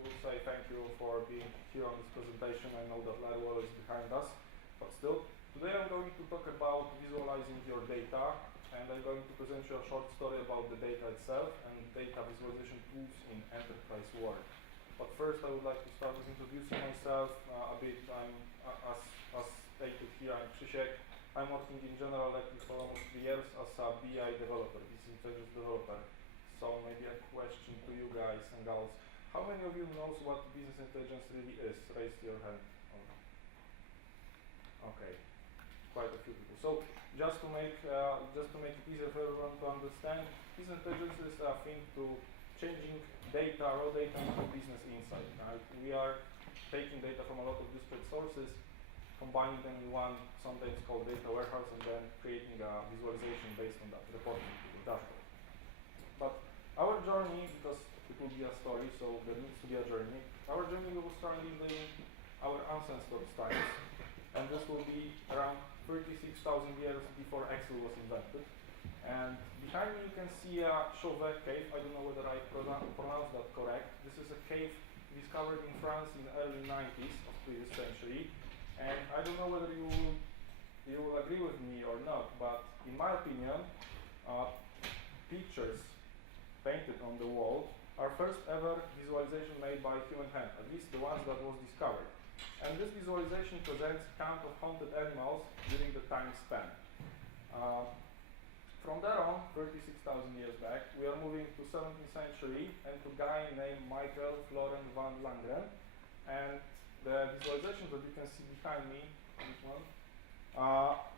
to say thank you for being here on this presentation. I know that Larry is behind us, but still. Today I'm going to talk about visualizing your data, and I'm going to present you a short story about the data itself and data visualization tools in enterprise world. But first I would like to start with introducing myself a bit. As stated here, I'm Krzysztof. I'm working in General Electric for almost 3 years as a BI developer, business intelligence developer. So maybe a question to you guys and gals. How many of you knows what business intelligence really is? Raise your hand. Okay, quite a few people. So just to make it easier for everyone to understand, business intelligence is a thing to changing data, raw data into business insight. Right? We are taking data from a lot of disparate sources, combining them in one, sometimes called data warehouse, and then creating a visualization based on that, reporting to the dashboard. But our journey, because it will be a story, so there needs to be a journey. Our journey will start in our ancestors' times, and this will be around 36,000 years before Excel was invented. And behind me you can see a Chauvet cave. I don't know whether I pronounce that correct. This is a cave discovered in France in the early 90s of the previous century. And I don't know whether you will agree with me or not, but in my opinion, pictures painted on the wall are first ever visualization made by human hand, at least the ones that was discovered. And this visualization presents count of haunted animals during the time span. From there on, 36,000 years back, we are moving to 17th century and to a guy named Michael Florent van Langren. And the visualization that you can see behind me, this one,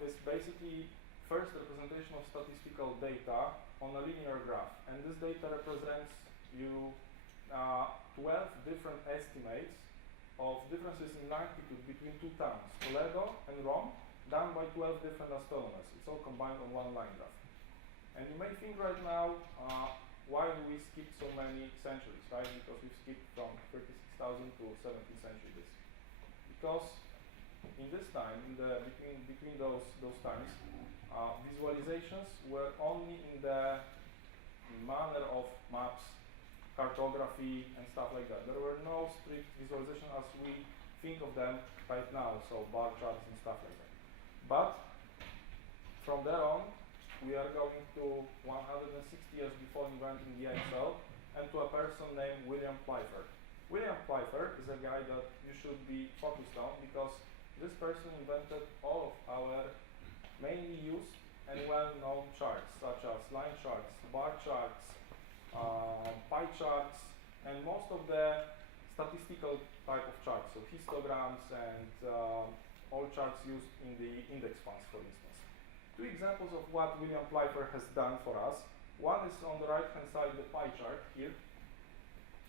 is basically first representation of statistical data on a linear graph. And this data represents you 12 different estimates of differences in latitude between two towns, Toledo and Rome, done by 12 different astronomers. It's all combined on one line graph. And you may think right now, why do we skip so many centuries, right? Because we've skipped from 36,000 to 17th century this. Because in this time, between those times, visualizations were only in the manner of maps, cartography, and stuff like that. There were no strict visualization as we think of them right now, so bar charts and stuff like that. But from there on, we are going to 160 years before inventing the Excel, and to a person named William Plyford. William Plyford is a guy that you should be focused on, because this person invented all of our mainly used and well-known charts, such as line charts, bar charts, pie charts, and most of the statistical type of charts, so histograms and all charts used in the index funds, for instance. Two examples of what William Plyford has done for us. One is on the right-hand side, the pie chart here.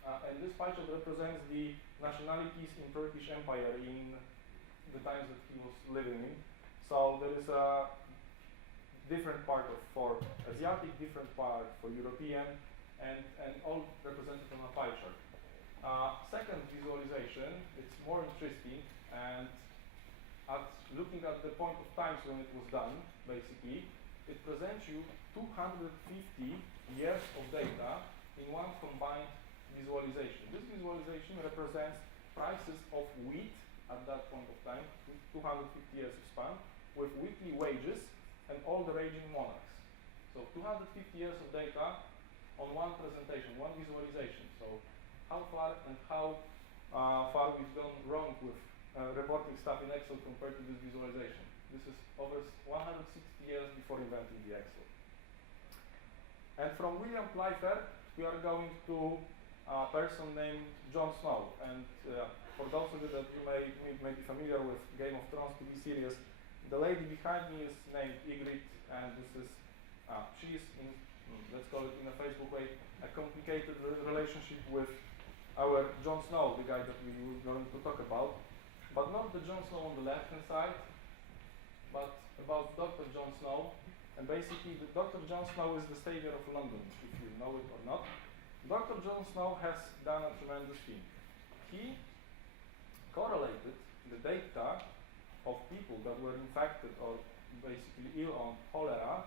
And this pie chart represents the nationalities in Turkish Empire in the times that he was living in. So there is a different part for Asiatic, different part for European, and all represented on a pie chart. Second visualization, it's more interesting, and looking at the point of times when it was done, basically, it presents you 250 years of data in one combined visualization. This visualization represents prices of wheat at that point of time, 250 years of span, with weekly wages and all the raging monarchs. So 250 years of data on one presentation, one visualization. So how far and how far we've gone wrong with reporting stuff in Excel compared to this visualization. This is over 160 years before inventing the Excel. And from William Plyford, we are going to a person named Jon Snow. And for those of you that you may be familiar with Game of Thrones TV series, the lady behind me is named Ygritte, and this is she is in, let's call it in a Facebook way, a complicated relationship with our Jon Snow, the guy that we were going to talk about. But not the Jon Snow on the left-hand side, but about Dr. Jon Snow. And basically, the Dr. Jon Snow is the savior of London, if you know it or not. Dr. Jon Snow has done a tremendous thing. He correlated the data of people that were infected or basically ill on cholera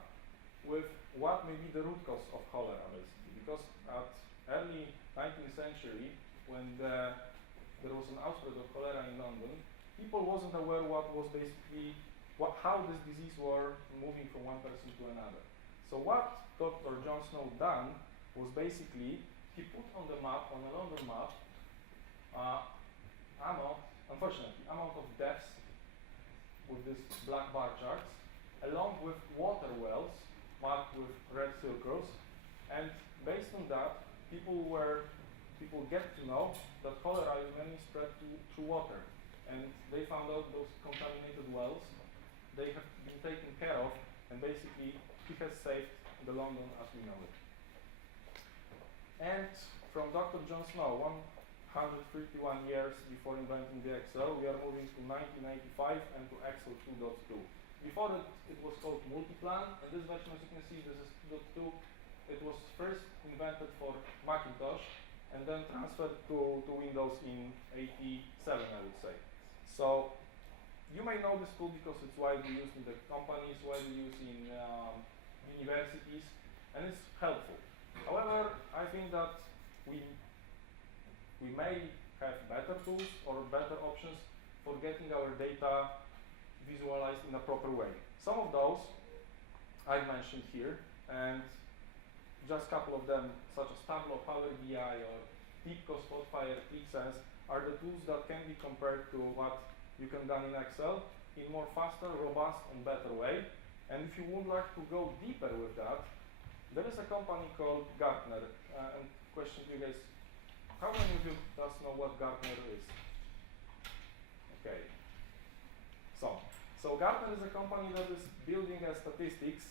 with what may be the root cause of cholera, basically. Because at early 19th century, when there was an outbreak of cholera in London, people wasn't aware what was basically, how this disease were moving from one person to another. So what Dr. Jon Snow done was basically, he put on the map, on a London map, amount of deaths with these black bar charts, along with water wells marked with red circles, and based on that, people get to know that cholera is mainly spread through water, and they found out those contaminated wells, they have been taken care of, and basically he has saved the London as we know it. And from Dr. Jon Snow, 131 years before inventing the Excel, we are moving to 1995 and to Excel 2.2. Before it was called Multiplan, and this version, as you can see, this is 2.2. It was first invented for Macintosh and then transferred to Windows in 87, I would say. So you may know this tool because it's widely used in the companies, widely used in universities, and it's helpful. However, I think that we may have better tools or better options for getting our data visualized in a proper way. Some of those I've mentioned here, and just a couple of them, such as Tableau, Power BI, or TIBCO, Spotfire, ClickSense, are the tools that can be compared to what you can do in Excel in more faster, robust, and better way. And if you would like to go deeper with that, there is a company called Gartner. And question to you guys, how many of you does know what Gartner is? Okay. So Gartner is a company that is building statistics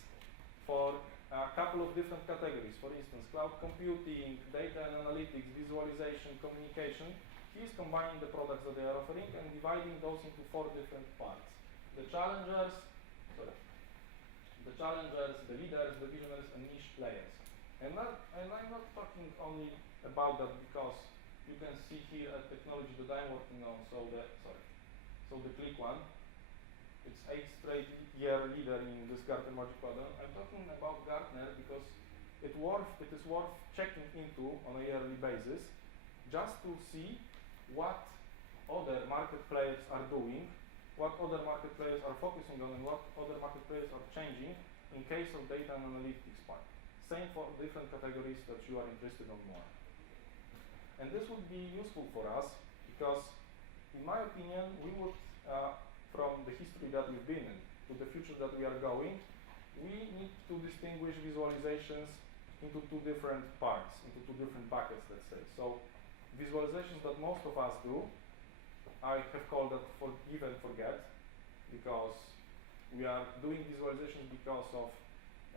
for a couple of different categories. For instance, cloud computing, data and analytics, visualization, communication. He is combining the products that they are offering and dividing those into 4 different parts. The challengers, the leaders, the visionaries, and niche players. And I'm not talking only about that because you can see here a technology that I'm working on, so the click one. It's 8th straight year leader in this Gartner Magic Quadrant. I'm talking about Gartner because it is worth checking into on a yearly basis just to see what other market players are doing, what other market players are focusing on, and what other market players are changing in case of data and analytics part. Same for different categories that you are interested in more. And this would be useful for us because, in my opinion, we would, from the history that we've been in to the future that we are going, we need to distinguish visualizations into 2 different parts, into 2 different buckets, let's say. So visualizations that most of us do, I have called that forgive and forget, because we are doing visualizations because of,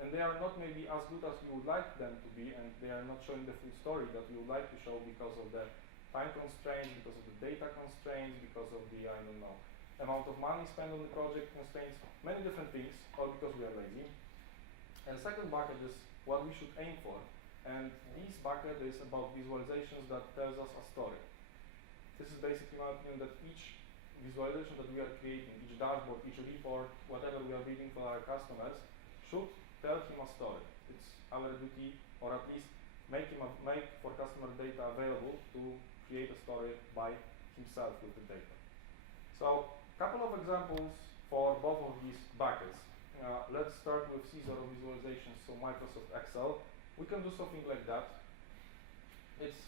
and they are not maybe as good as we would like them to be, and they are not showing the full story that we would like to show because of the time constraints, because of the data constraints, because of the, I don't know, amount of money spent on the project constraints, many different things, all because we are lazy. And the second bucket is what we should aim for. And this bucket is about visualizations that tells us a story. This is basically my opinion that each visualization that we are creating, each dashboard, each report, whatever we are building for our customers, should tell him a story. It's our duty, or at least make for customer data available to create a story by himself with the data. So, couple of examples for both of these buckets. Let's start with Caesar visualizations, so Microsoft Excel. We can do something like that. It's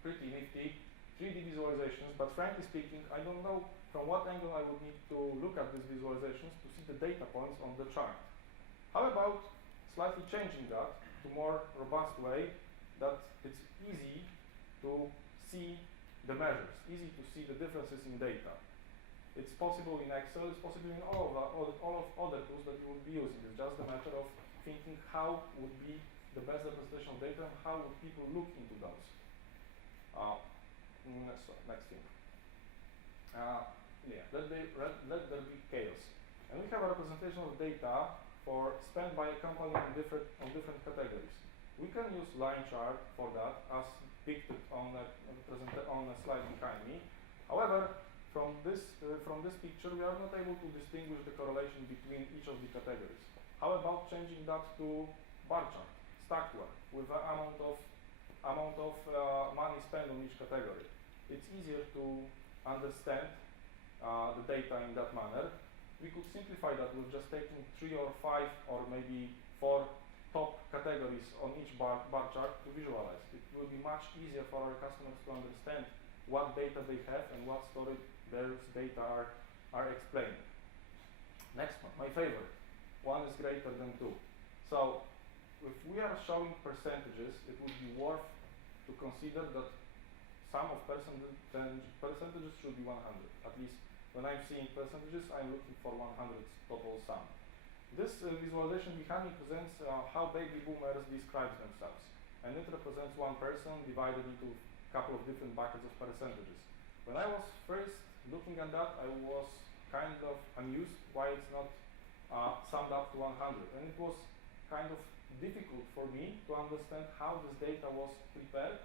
pretty nifty, 3D visualizations, but frankly speaking, I don't know from what angle I would need to look at these visualizations to see the data points on the chart. How about slightly changing that to more robust way that it's easy to see the measures, easy to see the differences in data. It's possible in Excel, it's possible in all of other tools that you would be using. It's just a matter of thinking how would be the best representation of data and how would people look into those. Next thing. Let there be chaos. And we have a representation of data spent by a company on different categories. We can use line chart for that as depicted on a slide behind me. However, from this picture, we are not able to distinguish the correlation between each of the categories. How about changing that to bar chart, stacked one, with the amount of amount of money spent on each category. It's easier to understand the data in that manner. We could simplify that with just taking 3 or 5 or maybe 4 top categories on each bar chart to visualize. It will be much easier for our customers to understand what data they have and what story their data are explaining. Next one, my favorite. 1 is greater than 2. So if we are showing percentages, it would be worth to consider that sum of percentages should be 100. At least when I'm seeing percentages, I'm looking for 100 total sum. This visualization behind me presents how baby boomers describe themselves. And it represents one person divided into a couple of different buckets of percentages. When I was first looking at that, I was kind of amused why it's not summed up to 100. And it was kind of difficult for me to understand how this data was prepared.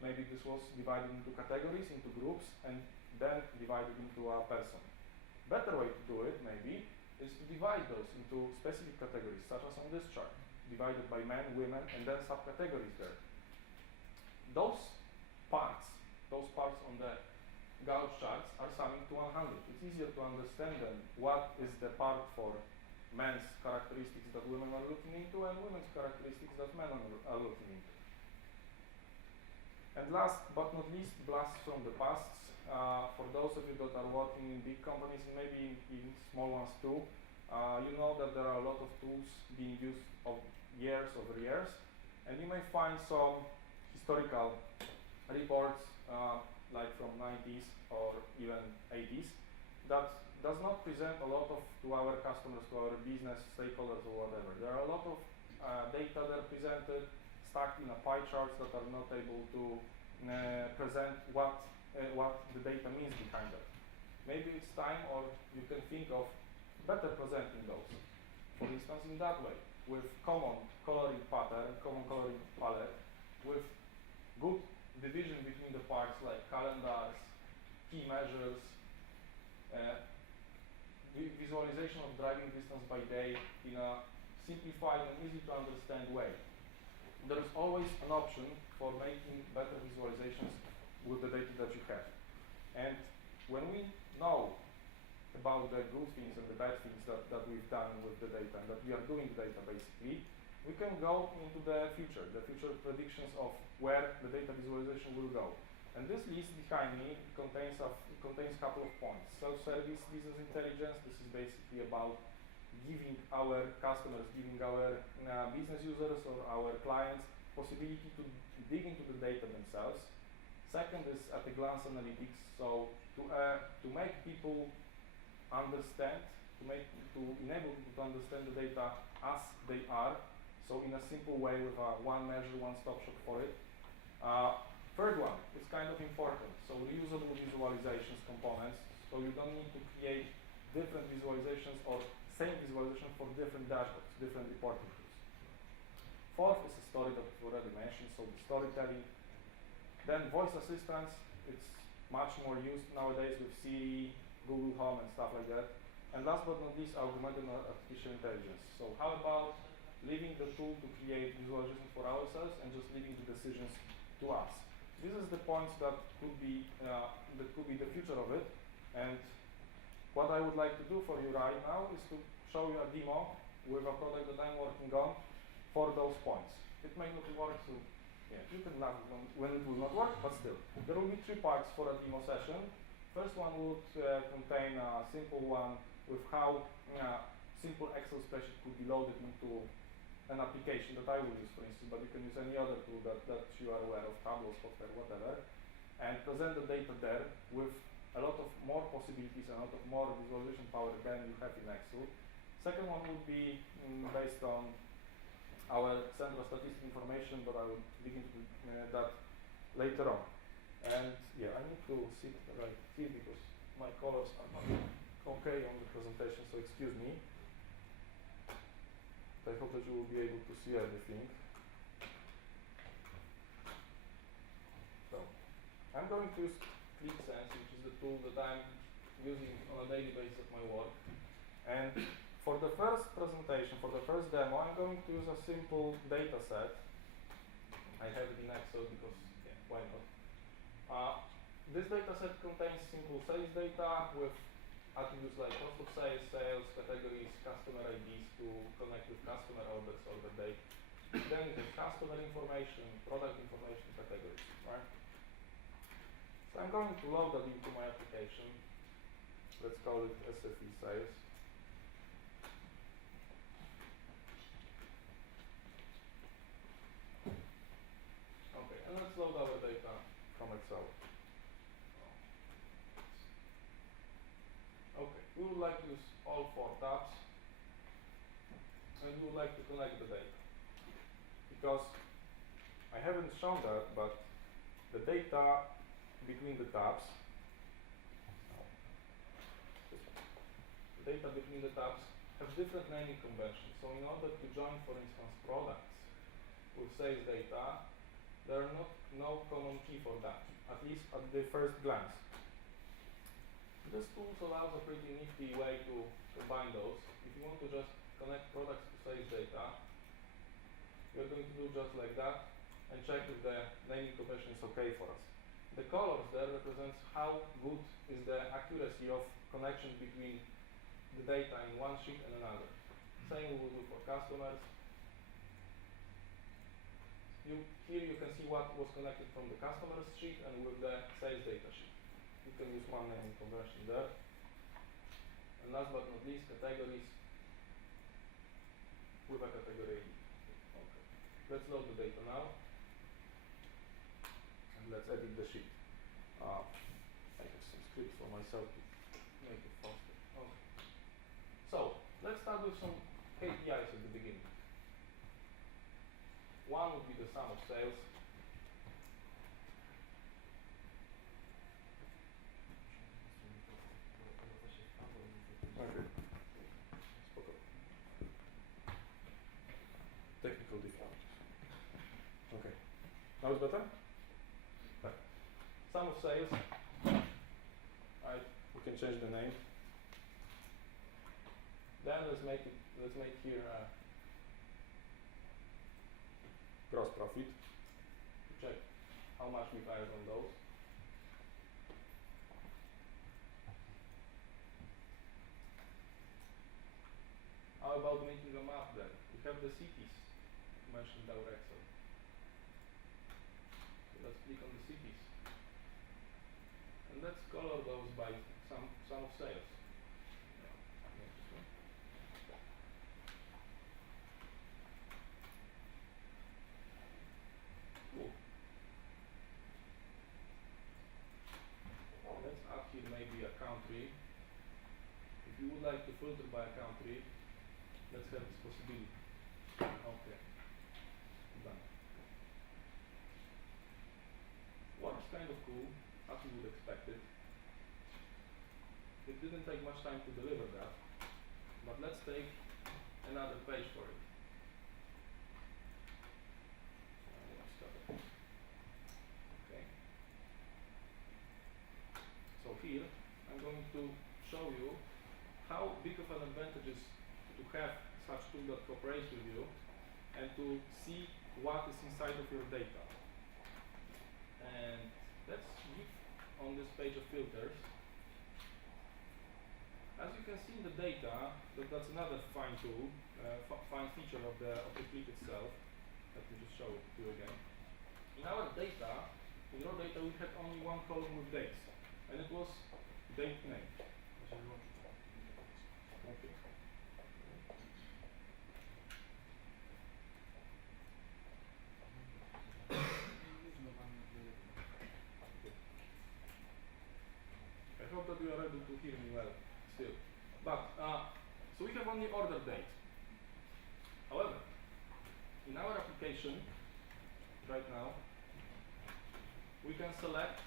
Maybe this was divided into categories, into groups, and then divided into a person. Better way to do it, maybe, is to divide those into specific categories, such as on this chart, divided by men, women, and then subcategories there. Those parts on the gauge charts are summing to 100. It's easier to understand then what is the part for men's characteristics that women are looking into and women's characteristics that men are looking into. And last but not least, blasts from the past. For those of you that are working in big companies and maybe in small ones too, you know that there are a lot of tools being used over years, and you may find some historical reports like from 90s or even 80s that does not present a lot to our customers, to our business stakeholders or whatever. There are a lot of data that are presented, stacked in a pie charts that are not able to present what the data means behind it. Maybe it's time, or you can think of better presenting those. For instance, in that way, with common coloring pattern, common coloring palette, with good division between the parts like calendars, key measures, visualization of driving distance by day in a simplified and easy to understand way. There is always an option for making better visualizations with the data that you have. And when we know about the good things and the bad things that we've done with the data and that we are doing the data basically, we can go into the future predictions of where the data visualization will go. And this list behind me contains a couple of points. Self-service business intelligence, this is basically about giving our customers, giving our business users or our clients possibility to dig into the data themselves. Second is at a glance analytics, so to make people understand, to enable people to understand the data as they are, so in a simple way with a one measure, one stop shop for it. Third one is kind of important, so reusable visualizations components, so you don't need to create different visualizations or same visualization for different dashboards, different reporting tools. Fourth is a story that we've already mentioned, so the storytelling. Then voice assistants, it's much more used nowadays with Siri, Google Home and stuff like that. And last but not least, augmented artificial intelligence. So how about leaving the tool to create visualizations for ourselves and just leaving the decisions to us? This is the points that could be the future of it. And what I would like to do for you right now is to show you a demo with a product that I'm working on for those points. It may not work, so yeah, you can laugh when it will not work, but still. There will be 3 parts for a demo session. First one would contain a simple one with how simple Excel spreadsheet could be loaded into an application that I will use, for instance, but you can use any other tool that you are aware of, Tableau, software, whatever, and present the data there with a lot of more possibilities and a lot of more visualization power than you have in Excel. Second one would be based on our central statistic information, but I will dig into that later on. And yeah, I need to sit right here because my colors are not okay on the presentation, so excuse me. I hope that you will be able to see everything. So, I'm going to use ClickSense, which is the tool that I'm using on a daily basis at my work. And for the first presentation, for the first demo, I'm going to use a simple data set I have it in Excel because, yeah, why not? This data set contains simple sales data with attributes like cost of sales, sales, categories, customer IDs to connect with customer orders, order date. Then it has customer information, product information, categories, right? So I'm going to load that into my application. Let's call it SFI sales. Okay, and let's load our data from Excel. Okay, we would like to use all 4 tabs, and we would like to connect the data. Because I haven't shown that, but the data between the tabs, have different naming conventions. So in order to join, for instance, products with sales data, there are no common key for that, at least at the first glance. This tool allows a pretty nifty way to combine those. If you want to just connect products to sales data, you're going to do just like that and check if the naming convention is okay for us. The colors there represents how good is the accuracy of connection between the data in one sheet and another. Same we will do for customers. Here you can see what was connected from the customer's sheet and with the sales data sheet. You can use one naming convention there. And last but not least, categories with a category ID. Okay. Let's load the data now. And let's edit the sheet. I have some scripts for myself to make it faster. Okay. So, let's start with some KPIs at the beginning. One would be the sum of sales. Okay. Spoko. Technical difficulties. Okay. Now it's better? Right. Sum of sales. Right. We can change the name. Then let's make here gross profit to check how much we hired on those. How about making a map then? We have the cities mentioned in our Excel. So let's click on the cities. And let's color those by sum of sales. Cool. Let's add here maybe a country. If you would like to filter by a country, let's have this possibility. Okay. Done. Works kind of cool, as you would expect it. It didn't take much time to deliver that, but let's take another page for it. Okay. So here, I'm going to show you how big of an advantage is to have such tool that cooperates with you and to see what is inside of your data. And let's give on this page of filters. As you can see in the data, that's another fine tool, fine feature of the clip itself. Let me just show it to you again. In our data, in your data, we had only one column with dates, and it was date name. Okay. I hope that you are able to hear me well still. But, so we have only order date. However, in our application, right now, we can select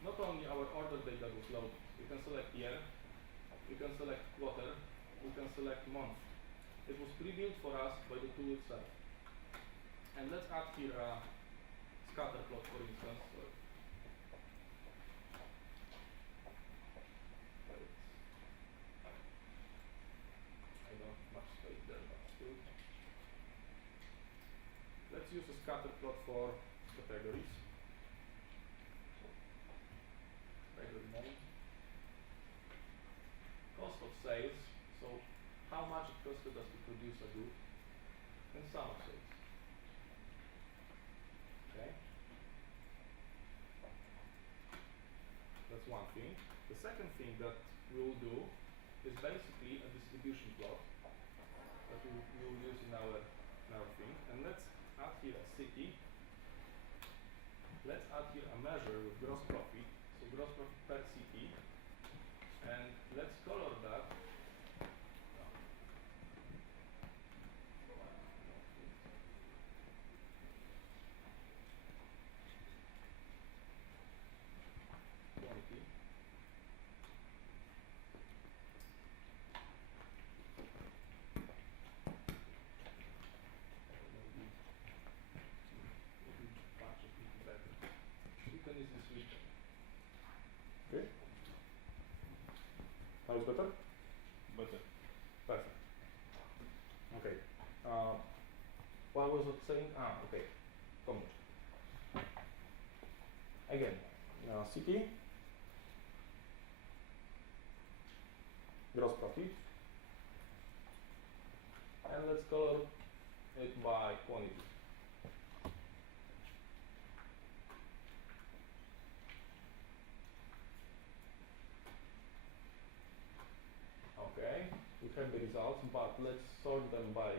not only our order date that was loaded, we can select year, we can select quarter, we can select month. It was pre-built for us by the tool itself. And let's add here a scatter plot, for instance. I don't have much space there, but still. Let's let's use a scatter plot for categories. Category name. Cost of sales, so how much it costed us to produce a good, and sum of sales. Okay? That's one thing. The second thing that we will do is basically a distribution plot that we will use in our thing. And let's add here a city. Let's add here a measure with gross profit, so gross profit per city. And let's color that. Quantity. Maybe patch it better. You can easily switch. Okay. Now it's better? Better. Perfect. Okay. What was it saying? Okay. Come. Again, city, gross profit, and let's color it by quantity. Okay, we have the results, but let's sort them by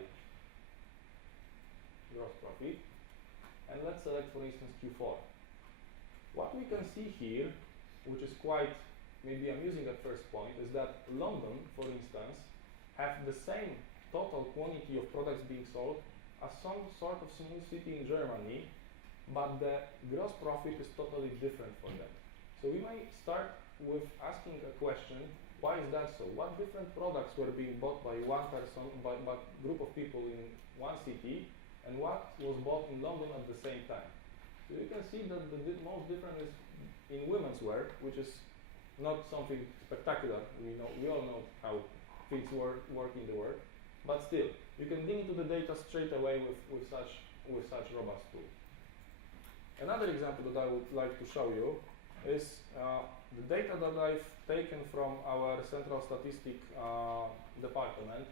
gross profit, and let's select, for instance, Q4. What we can see here, which is quite maybe amusing at first point, is that London, for instance, have the same total quantity of products being sold as some sort of small city in Germany, but the gross profit is totally different for them. So we may start with asking a question, why is that so? What different products were being bought by one person, by group of people in one city, and what was bought in London at the same time? So you can see that the most different is in women's wear, which is not something spectacular. We all know how things work in the world, but still, you can dig into the data straight away with such robust tool. Another example that I would like to show you is the data that I've taken from our central statistic department,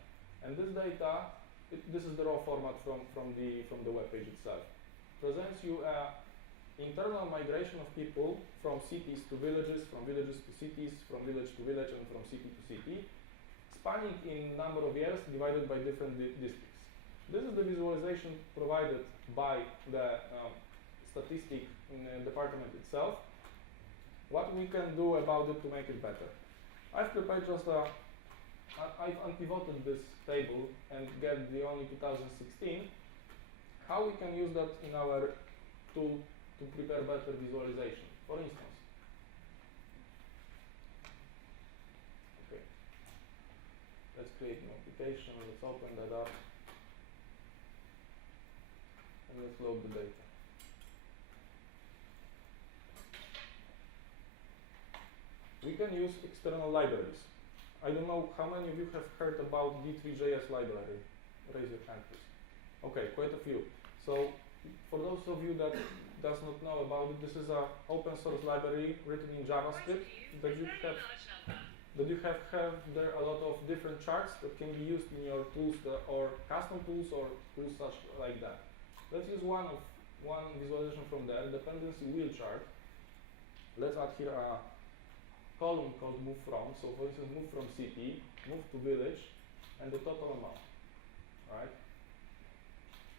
and this data, this is the raw format from the web page itself. Presents you internal migration of people from cities to villages, from villages to cities, from village to village, and from city to city, spanning in number of years divided by different districts. This is the visualization provided by the statistic department itself. What we can do about it to make it better? I've prepared just I've unpivoted this table and get the only 2016. How we can use that in our tool to prepare better visualization. For instance, okay, let's create an application, let's open that up, and let's load the data. We can use external libraries. I don't know how many of you have heard about D3.js library. Raise your hand, please. Okay, quite a few. So, for those of you that does not know about it, this is an open source library written in JavaScript that you have there a lot of different charts that can be used in your tools or custom tools or tools such like that. Let's use one visualization from there, dependency wheel chart. Let's add here a column called move from. So for instance, move from city, move to village, and the total amount. Right?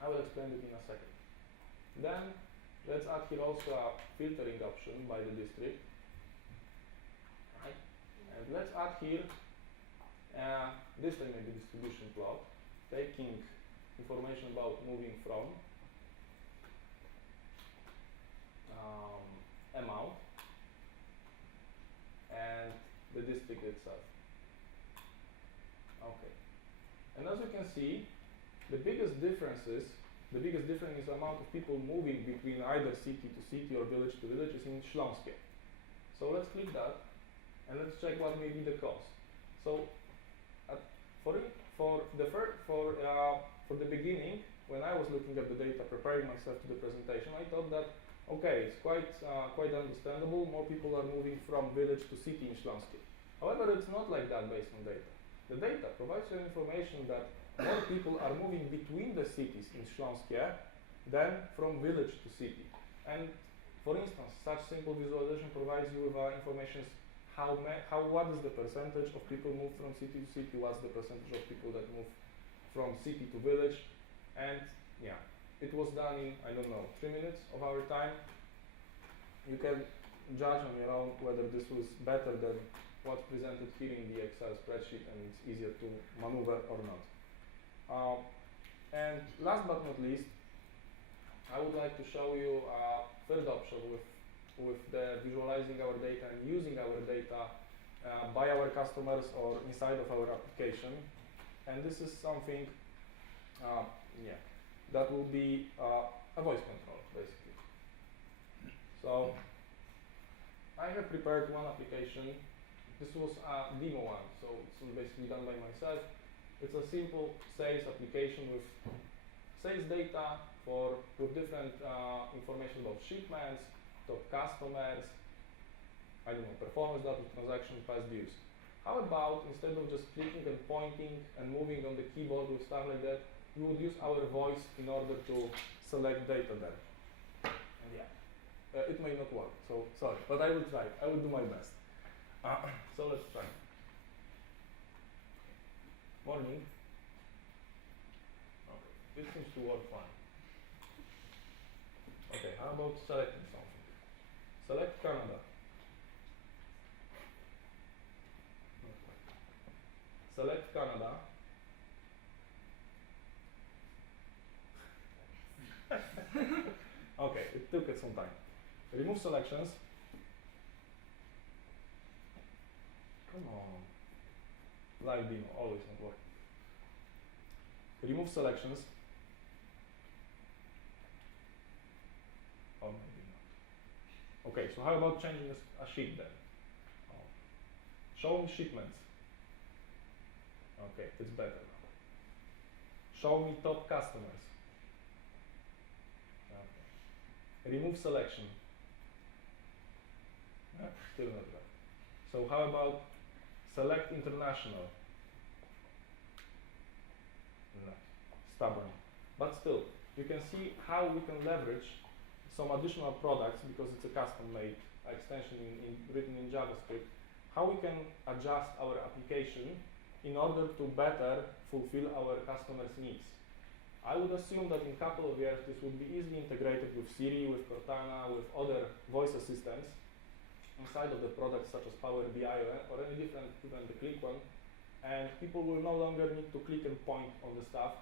I will explain it in a second. Then let's add here also a filtering option by the district. Right? And let's add here this time maybe distribution plot, taking information about moving from, amount, and the district itself. Okay. And as you can see, the biggest difference is the amount of people moving between either city to city or village to village is in Śląskie. So let's click that and let's check what may be the cost. So for the beginning, when I was looking at the data, preparing myself to the presentation, I thought that, okay, it's quite understandable. More people are moving from village to city in Śląskie. However, it's not like that based on data. The data provides you information that more people are moving between the cities in Śląskie than from village to city. And for instance, such simple visualization provides you with information what is the percentage of people move from city to city, what's the percentage of people that move from city to village, and yeah, it was done in, I don't know, 3 minutes of our time. You can judge on your own whether this was better than what's presented here in the Excel spreadsheet and it's easier to maneuver or not. And last but not least, I would like to show you a third option with the visualizing our data and using our data by our customers or inside of our application. And this is something, that will be a voice control, basically. So I have prepared one application. This was a demo one, so it's basically done by myself. It's a simple sales application with sales data with different information about shipments, top customers, I don't know, performance data, transaction, past dues. How about instead of just clicking and pointing and moving on the keyboard with stuff like that, we would use our voice in order to select data there. And yeah, it may not work, so sorry, but I will try. I will do my best. So let's try. Morning. Okay, this seems to work fine. Okay, how about selecting something? Select Canada. Select Canada. Okay, it took some time. Remove selections. Come on. Live demo, always not working. Remove selections. Or maybe not. Okay, so how about changing a sheet then? Show me shipments. Okay, it's better now. Show me top customers. Okay. Remove selection. Still not right. So how about select international? No, stubborn. But still, you can see how we can leverage some additional products because it's a custom-made extension written in JavaScript. How we can adjust our application in order to better fulfill our customers' needs. I would assume that in a couple of years this would be easily integrated with Siri, with Cortana, with other voice assistants inside of the products such as Power BI or any different, even the click one, and people will no longer need to click and point on the stuff.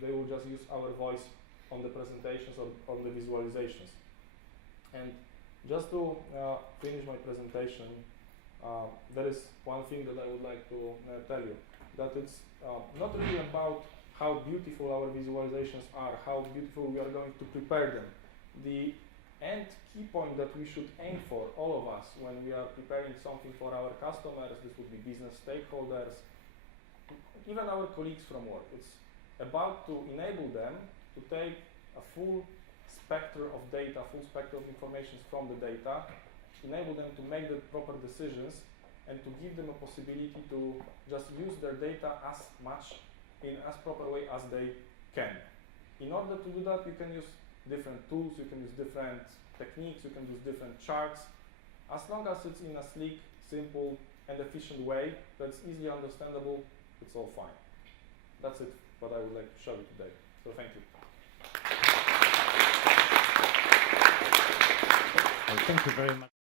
They will just use our voice on the presentations or on the visualizations. And just to finish my presentation, there is one thing that I would like to tell you, that it's not really about how beautiful our visualizations are, how beautiful we are going to prepare them. The end key point that we should aim for, all of us, when we are preparing something for our customers, this would be business stakeholders, even our colleagues from work. It's about to enable them to take a full spectrum of data, full spectrum of information from the data, enable them to make the proper decisions, and to give them a possibility to just use their data as much in as proper way as they can. In order to do that, you can use different tools, you can use different techniques, you can use different charts. As long as it's in a sleek, simple, and efficient way that's easily understandable, it's all fine. That's it, what I would like to show you today. So thank you. Well, thank you very much.